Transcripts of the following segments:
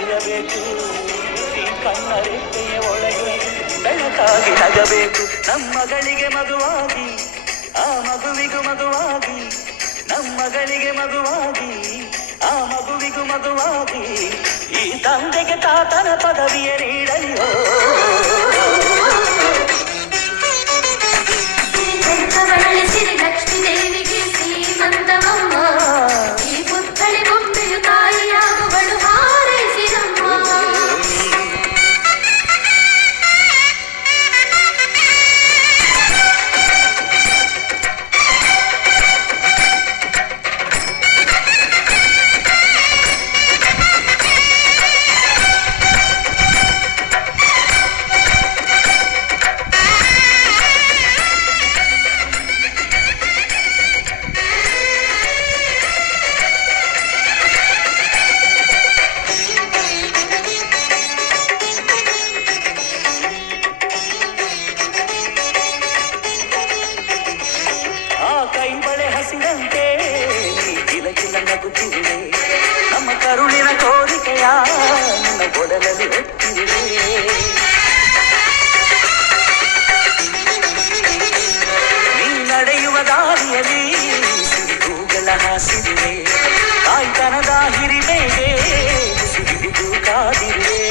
ಇರಬೇಕು ಈ ಕಣ್ಣರೆಪ್ಪೆಯ ಒಳಗೆ ಬೆಳಕಾಗಿ ನಗಬೇಕು. ನಮ್ಮಗಳಿಗೆ ಮಗುವಾಗಿ, ಆ ಮಗುವಿಗೂ ಮಗುವಾಗಿ ನಮ್ಮಗಳಿಗೆ ಮಗುವಾಗಿ, ಆ ಮಗುವಿಗೂ ಮಗುವಾಗಿ, ಈ ತಂದೆಗೆ ತಾತನ ಪದವಿಯ ನೀಡಲಿಯೋ ಕೋರಿಕೆಯ ನಿನ್ನ ಕೊಡಲಲ್ಲಿ ಹೊತ್ತಿರುವೆ ನೀ ನಡೆಯುವ ದಾರಿಯಲ್ಲಿ ಸಿರಿಗೂಗಳ ಹಾಸಿರುವೆ ತಾಯ್ತನದ ಹಿರಿಮೆಗೆ ಸಿರಿದು ಕಾದಿರುವೆ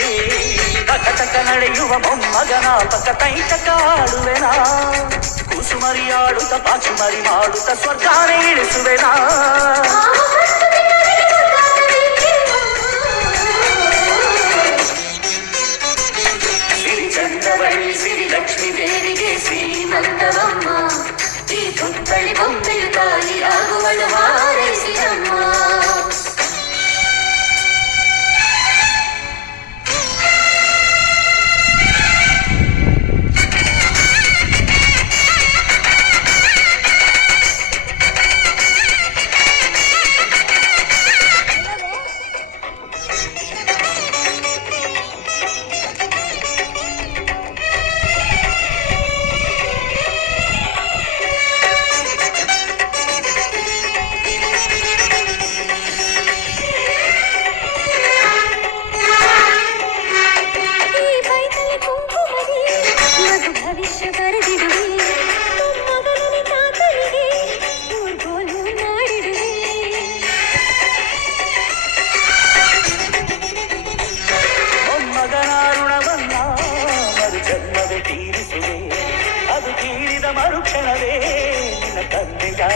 ತಕ ತಕ ನಡೆಯುವ ಮೊಮ್ಮಗನ ಪಕ್ಕ ತೈತಕ ಆಡುವೆನಾ ಕುಸುಮರಿಯಾಡುತ್ತ ಪಾಚುಮರಿ ಮಾಡುತ್ತ ಸ್ವರ್ಗಾನೇ ಇಳಿಸುವೆನಾ ainda não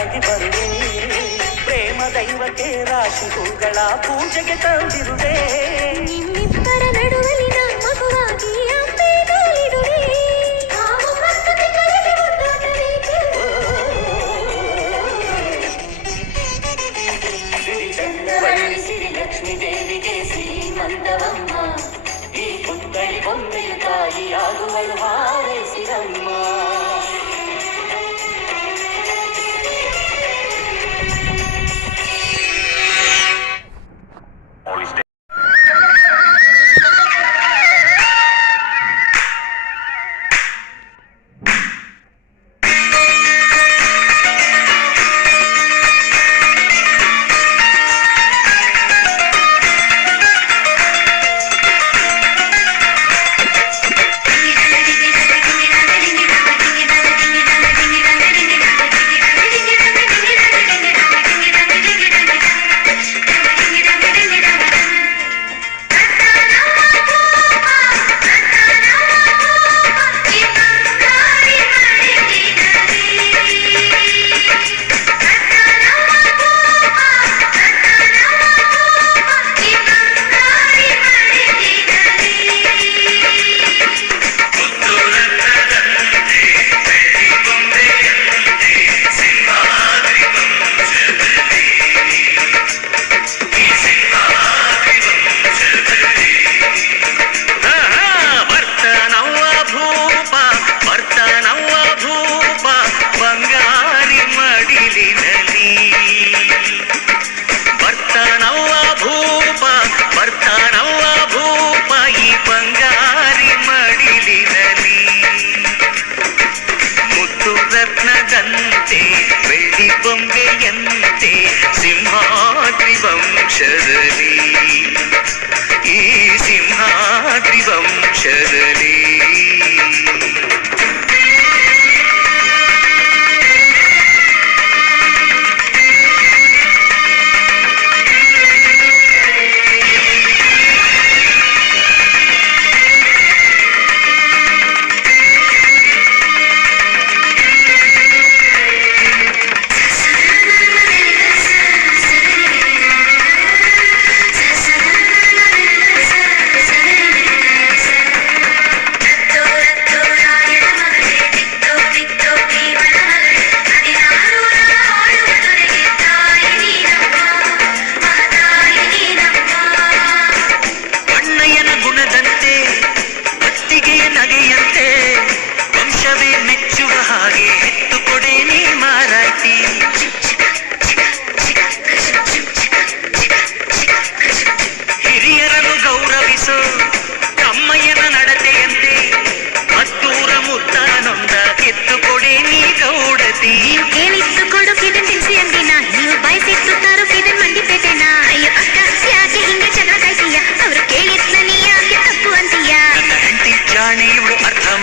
ತಂದೆಯಾಗಿ ಬರುವೆ ಪ್ರೇಮ ದೈವಕ್ಕೆ ರಾಶಿ ಹೂಗಳ ಪೂಜೆಗೆ ತಂದಿರುವೆ వంశదలి ఈ సింహాద్రి వంశదలీ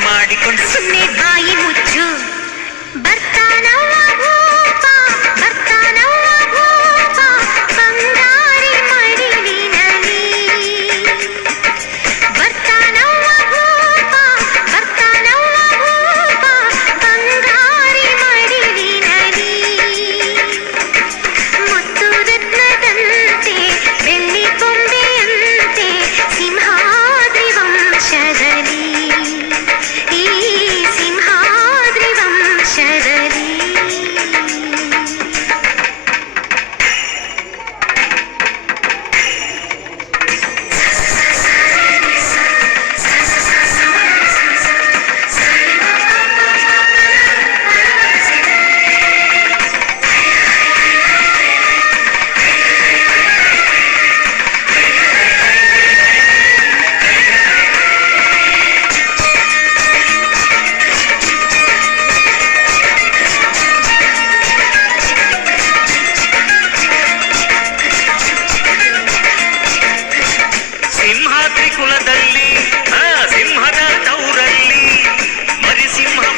ಮಾಡಿಕೊಂಡು ಸುಮ್ಮನೆ ಬಾಯಿ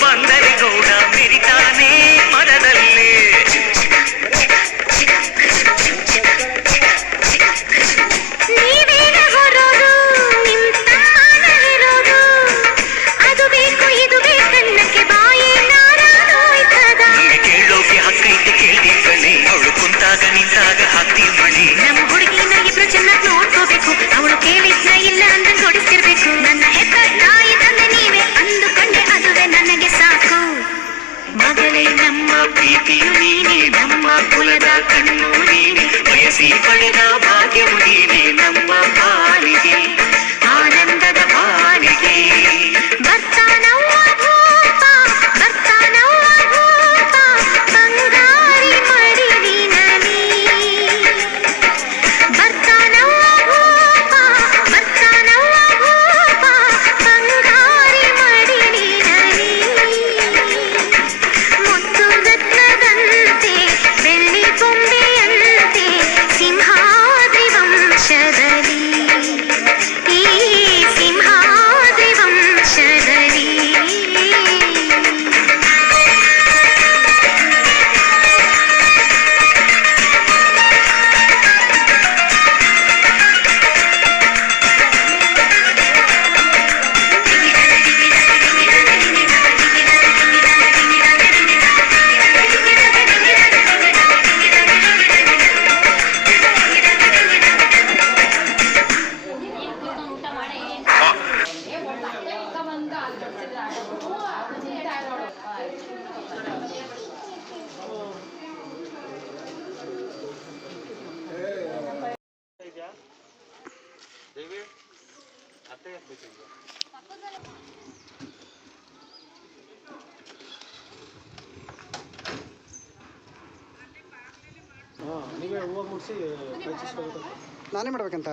ಬಂದರಿಗೌಡ ಮಿರಿತಾನೆ ಮರದಲ್ಲಿ ಕೇಳೋಕೆ ಹಕ್ಕೈತೆ ಕೇಳ್ದಿ ಕಣೆ ಅವಳು ಕುಂತಾಗ ನಿಂತಾಗ ಹತ್ತಿ ಮಣಿ ಹಾಂ ನೀವೇ ಹೂವು ಮುಡಿಸಿ ನಾನೇ ಮಾಡ್ಬೇಕಂತ?